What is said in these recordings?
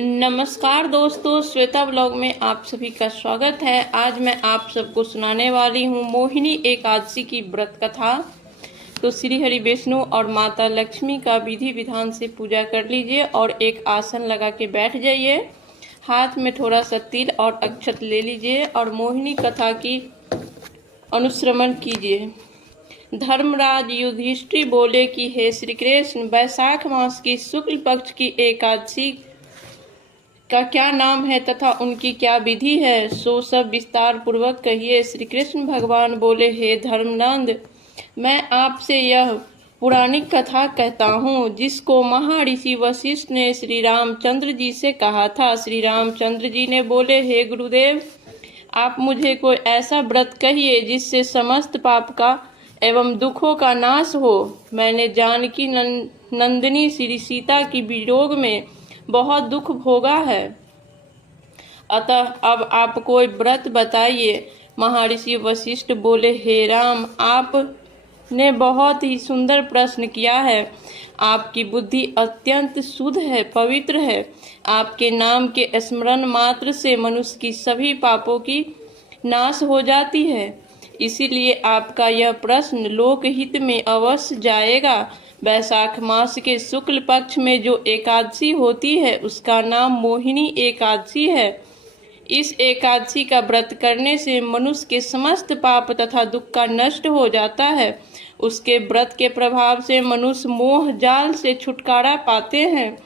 नमस्कार दोस्तों, श्वेता ब्लॉग में आप सभी का स्वागत है। आज मैं आप सबको सुनाने वाली हूँ मोहिनी एकादशी की व्रत कथा। तो श्री हरि विष्णु और माता लक्ष्मी का विधि विधान से पूजा कर लीजिए और एक आसन लगा के बैठ जाइए। हाथ में थोड़ा सा तिल और अक्षत ले लीजिए और मोहिनी कथा की अनुश्रवण कीजिए। धर्मराज युधिष्ठिर बोले कि हे श्री कृष्ण, वैशाख मास की शुक्ल पक्ष की एकादशी का क्या नाम है तथा उनकी क्या विधि है, सो सब विस्तार पूर्वक कहिए। श्री कृष्ण भगवान बोले, हे धर्मनंद, मैं आपसे यह पुराणिक कथा कहता हूँ जिसको महर्षि वशिष्ठ ने श्री रामचंद्र जी से कहा था। श्री रामचंद्र जी ने बोले, हे गुरुदेव, आप मुझे कोई ऐसा व्रत कहिए जिससे समस्त पाप का एवं दुखों का नाश हो। मैंने जानकी नंदिनी श्री सीता की वियोग में बहुत दुख भोगा है, अतः अब आप कोई व्रत बताइए। महर्षि वशिष्ठ बोले, हे राम, आपने बहुत ही सुंदर प्रश्न किया है। आपकी बुद्धि अत्यंत शुद्ध है, पवित्र है। आपके नाम के स्मरण मात्र से मनुष्य की सभी पापों की नाश हो जाती है, इसीलिए आपका यह प्रश्न लोकहित में अवश्य जाएगा। वैशाख मास के शुक्ल पक्ष में जो एकादशी होती है उसका नाम मोहिनी एकादशी है। इस एकादशी का व्रत करने से मनुष्य के समस्त पाप तथा दुख का नष्ट हो जाता है। उसके व्रत के प्रभाव से मनुष्य मोह जाल से छुटकारा पाते हैं।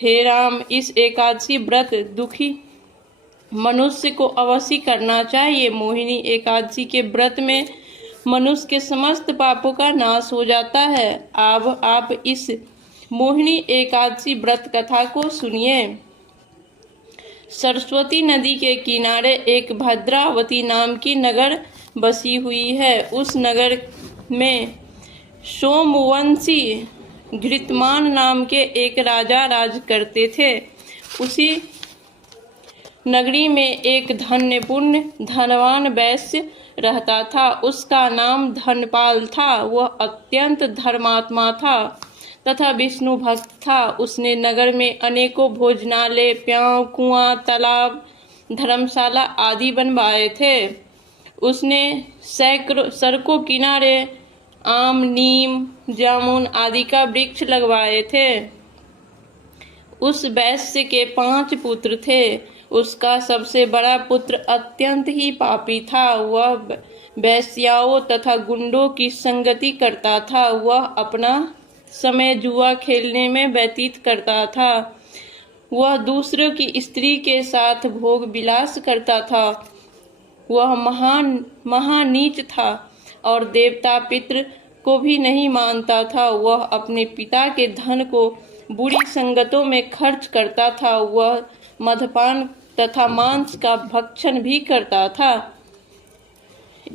हे राम, इस एकादशी व्रत दुखी मनुष्य को अवश्य करना चाहिए। मोहिनी एकादशी के व्रत में मनुष्य के समस्त पापों का नाश हो जाता है। अब आप इस मोहिनी एकादशी व्रत कथा को सुनिए। सरस्वती नदी के किनारे एक भद्रावती नाम की नगर बसी हुई है। उस नगर में सोमवंशी घृतमान नाम के एक राजा राज करते थे। उसी नगरी में एक धन्यपूर्ण धनवान वैश्य रहता था। उसका नाम धनपाल था। वह अत्यंत धर्मात्मा था तथा विष्णु भक्त था। उसने नगर में अनेकों भोजनालय, प्याऊ, कुआं, तालाब, धर्मशाला आदि बनवाए थे। उसने सड़कों किनारे आम, नीम, जामुन आदि का वृक्ष लगवाए थे। उस वैश्य के 5 पुत्र थे। उसका सबसे बड़ा पुत्र अत्यंत ही पापी था। वह वेश्याओं तथा गुंडों की संगति करता था। वह अपना समय जुआ खेलने में व्यतीत करता था। वह दूसरों की स्त्री के साथ भोग विलास करता था। वह महानीच था और देवता पितृ को भी नहीं मानता था। वह अपने पिता के धन को बुरी संगतों में खर्च करता था। वह मद्यपान तथा मांस का भक्षण भी करता था।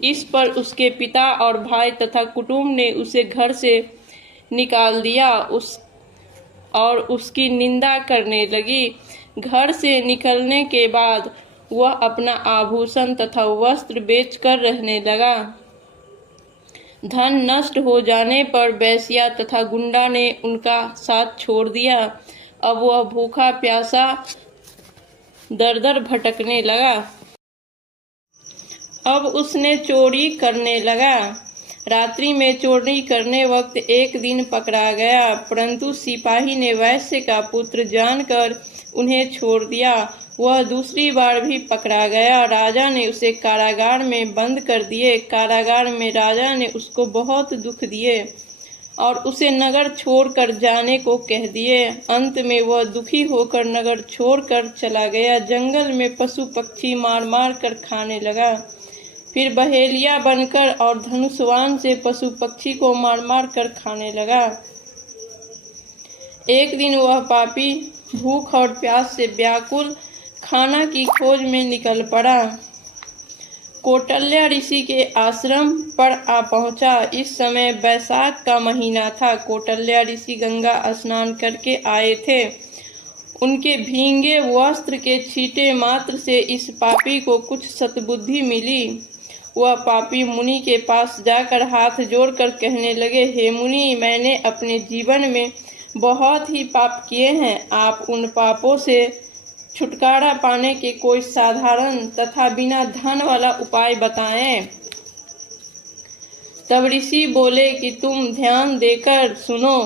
इस पर उसके पिता और भाई तथा कुटुंब ने उसे घर से निकाल दिया और उसकी निंदा करने लगी। घर से निकलने के बाद वह अपना आभूषण तथा वस्त्र बेचकर रहने लगा। धन नष्ट हो जाने पर वेश्या तथा गुंडा ने उनका साथ छोड़ दिया। अब वह भूखा प्यासा दर दर भटकने लगा। अब उसने चोरी करने लगा। रात्रि में चोरी करने वक्त एक दिन पकड़ा गया, परंतु सिपाही ने वैश्य का पुत्र जानकर उन्हें छोड़ दिया। वह दूसरी बार भी पकड़ा गया। राजा ने उसे कारागार में बंद कर दिए। कारागार में राजा ने उसको बहुत दुख दिए और उसे नगर छोड़कर जाने को कह दिए। अंत में वह दुखी होकर नगर छोड़कर चला गया। जंगल में पशु पक्षी मार मार कर खाने लगा। फिर बहेलिया बनकर और धनुषवान से पशु पक्षी को मार मार कर खाने लगा। एक दिन वह पापी भूख और प्यास से व्याकुल खाना की खोज में निकल पड़ा। कौटिल्य ऋषि के आश्रम पर आ पहुंचा। इस समय वैशाख का महीना था। कौटिल्य ऋषि गंगा स्नान करके आए थे। उनके भींगे वस्त्र के छींटे मात्र से इस पापी को कुछ सद्बुद्धि मिली। वह पापी मुनि के पास जाकर हाथ जोड़कर कहने लगे, हे मुनि, मैंने अपने जीवन में बहुत ही पाप किए हैं। आप उन पापों से छुटकारा पाने के कोई साधारण तथा बिना धन वाला उपाय बताएं। तब ऋषि बोले कि तुम ध्यान देकर सुनो।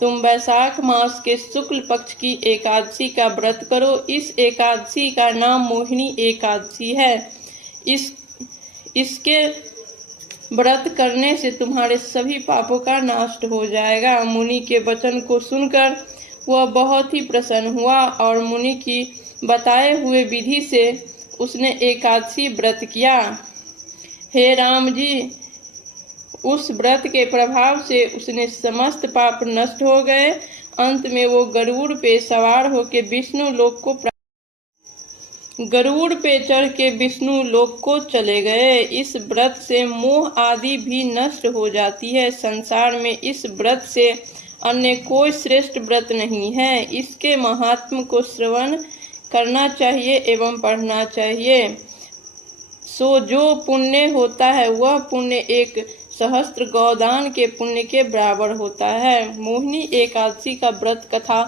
तुम वैशाख मास के शुक्ल पक्ष की एकादशी का व्रत करो। इस एकादशी का नाम मोहिनी एकादशी है। इसके व्रत करने से तुम्हारे सभी पापों का नाश हो जाएगा। मुनि के वचन को सुनकर वह बहुत ही प्रसन्न हुआ और मुनि की बताए हुए विधि से उसने एकादशी व्रत किया। हे राम जी, उस व्रत के प्रभाव से उसने समस्त पाप नष्ट हो गए। अंत में वो गरुड़ पे सवार होकर गरुड़ पे चढ़ के विष्णु लोक को चले गए। इस व्रत से मोह आदि भी नष्ट हो जाती है। संसार में इस व्रत से अन्य कोई श्रेष्ठ व्रत नहीं है। इसके महात्म को श्रवण करना चाहिए एवं पढ़ना चाहिए। सो जो पुण्य होता है वह पुण्य 1 सहस्त्र गौदान के पुण्य के बराबर होता है। मोहिनी एकादशी का व्रत कथा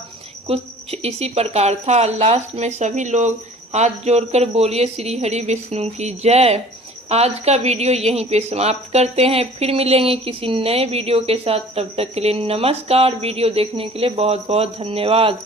कुछ इसी प्रकार था। लास्ट में सभी लोग हाथ जोड़कर बोलिए श्री हरि विष्णु की जय। आज का वीडियो यहीं पे समाप्त करते हैं। फिर मिलेंगे किसी नए वीडियो के साथ। तब तक के लिए नमस्कार। वीडियो देखने के लिए बहुत बहुत धन्यवाद।